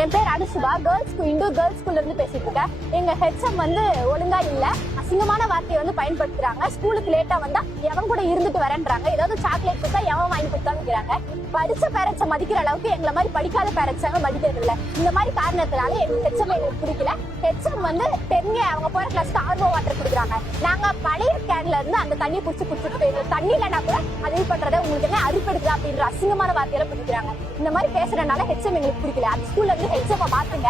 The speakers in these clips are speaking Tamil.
என் பேர் அனுசுபா. இண்டோர் கேர்ள்ஸ் ஸ்கூல்ல இருந்து பேசிட்டு இருக்கேன். எங்க ஹெச்எம் வந்து ஒழுங்கா இல்ல, அசிங்கமான வார்த்தையை வந்து பயன்படுத்துறாங்க. ஸ்கூலுக்கு லேட்டா வந்தா எவன் கூட இருந்துட்டு வரேன்றாங்க. ஏதாவது சாக்லேட் கொடுத்தா எவன் வாங்கி கொடுத்தாங்கிறாங்க. படிச்ச பேரண்ட்ஸை மதிக்கிற அளவுக்கு எங்களை மாதிரி படிக்காத பேரண்ட்ஸாங்க மதிக்கிறது இல்ல. இந்த மாதிரி காரணத்தினால எங்க ஹெச்எம் எங்களுக்கு பிடிக்கல. ஹெச்எம் வந்து 10 அவங்க போற கிளாஸ்க்கு ஆர்வோ வாட்டர் கொடுக்குறாங்க. நாங்க பழைய கேன்ல இருந்து அந்த தண்ணியை குடிச்சு குடிச்சுட்டு போயிருந்தோம். தண்ணி இல்லைன்னா கூட அது இது பண்றதை உங்களுக்கு என்ன அறுப்பு எடுக்குது அப்படின்ற அசிங்கமான வார்த்தையில பிடிக்கிறாங்க. இந்த மாதிரி பேசுறதுனால ஹெச்எம் எங்களுக்கு பிடிக்கல. அந்த ஸ்கூல்ல இருந்து ஹெச்எம் மாத்துங்க,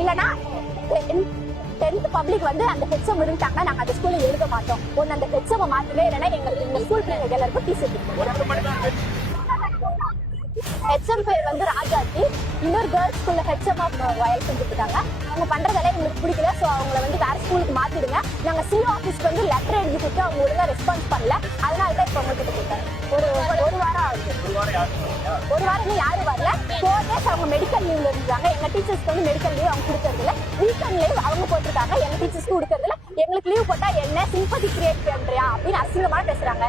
இல்லைன்னா 10th பப்ளிக் வந்து அந்த ஹெச்எம் இருந்தாங்கன்னா நாங்க அந்த ஸ்கூல்ல எழுத மாட்டோம். ஒன்னு அந்த ஹெச்எம் மாத்துங்க, இல்லைன்னா எங்களுக்கு இந்த ஸ்கூல் பிள்ளைங்க எல்லாருக்கும் ஃபீஸ் எடுத்துக்கோங்க. ஹெச்எம் பேர் வந்து ராஜாஜி. இன்னொரு கேர்ள்ஸ் ஸ்கூல்ல ஹெச்எம் வயல் செஞ்சுட்டு இருக்காங்க. அவங்க பண்றதெல்லாம் எங்களுக்கு பிடிக்கல. ஸோ அவங்களை வந்து வேற ஸ்கூலுக்கு மாத்திடுங்க. நாங்க சிஓ ஆஃபீஸ்க்கு வந்து லெட்டர் எழுதி கொடுத்து அவங்க ஒழுங்கா ரெஸ்பான்ஸ் பண்ணல. அதனால தான் இப்போ உங்ககிட்ட கொடுத்தாங்க. ஒரு வாரம் ஆகுது. ஒரு வாரம் யாரும் வரல. 4 days அவங்க மெடிக்கல் லீவ்ல இருந்தாங்க. எங்க டீச்சர்ஸ்க்கு வந்து மெடிக்கல் லீவ் அவங்க கொடுக்கறது இல்ல. வீக்கெண்ட் லீவ் அவங்க போட்டிருக்காங்க. எங்க டீச்சர்ஸ்க்கு கொடுக்கறது இல்ல. எங்களுக்கு லீவ் போட்டா என்ன சிம்பதி கிரியேட் பண்றியா அப்படின்னு அசிங்கமா பேசுறாங்க.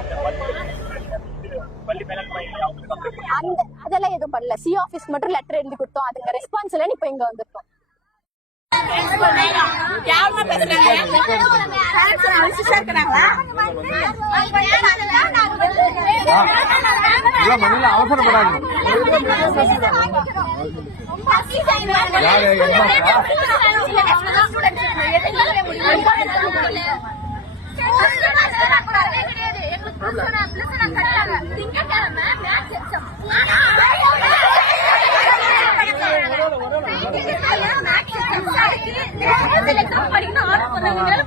அதெல்லாம் எதுவும் பண்ணல. சி ஆபீஸ் மட்டும் லெட்டர் எழுதி கொடுத்தோம். அதுங்க ரெஸ்பான்ஸ் இல்ல. இப்ப இங்க வந்திருக்கோம். அவசரப்படாது.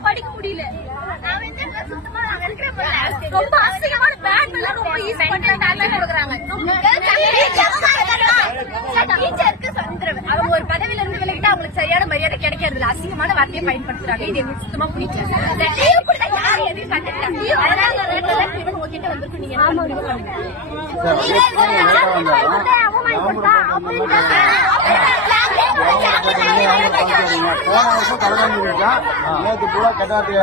படிக்க முடியல. ரொம்ப அசிங்கமான பேட் ரொம்ப யூஸ் பண்றாங்க. அவங்க ஒரு பதவியில இருந்து விலகிட்டு அவங்களுக்கு சரியான மரியாதை கிடைக்கிறது இல்ல. அசிங்கமான வார்த்தையை பயன்படுத்துறாங்க. இது எங்களுக்கு சுத்தமா பிடிக்கல. யாரும் எதையும் கண்டுட்டாங்க. அதனால உங்ககிட்ட வந்து நீங்க போன வருஷம் கடலாண்டி இருக்கேன். நேற்று பூரா கட்டாட்டு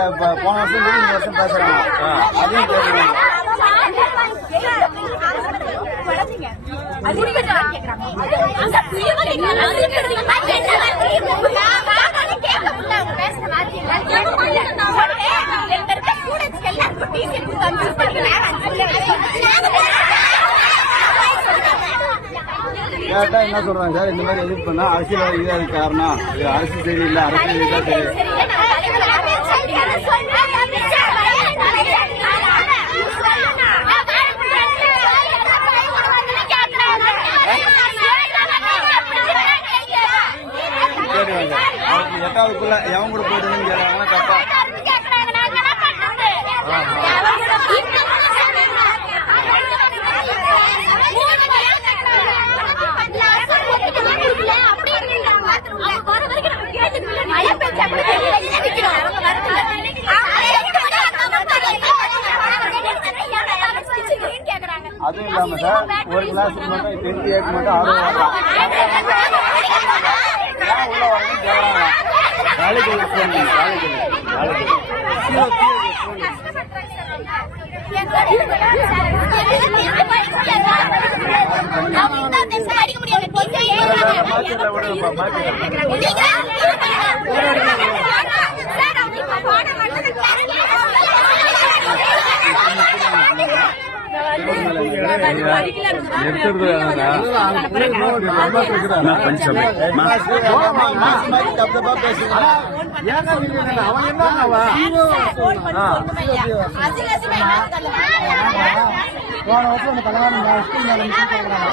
போன வருஷம் இந்த வருஷம் பேசுறாங்க. அதையும் கேட்கறாங்க. கேட்டா என்ன சொல்றாங்க சார், இந்த மாதிரி எதிர்ப்பு பண்ணா அரசியல் இதாக காரணம், அரசு சரியில்லை, அரசியல் இதா சரி. கேட்டுவாங்க. அவருக்கு 8வதுக்குள்ள எவன் கூட போயிடுன்னு கேட்கறாங்கன்னா கரெக்டா அதுவும் இல்லாம சார் ஒரு கிளாஸ் மட்டும் 28 மட்டும் 6 உள்ள வரணும் கேட்கறாங்க. நாளைக்கு போன வருஷம் அந்த கல்யாணம் ஸ்கூல் கேமரா செக் பண்ணாங்க.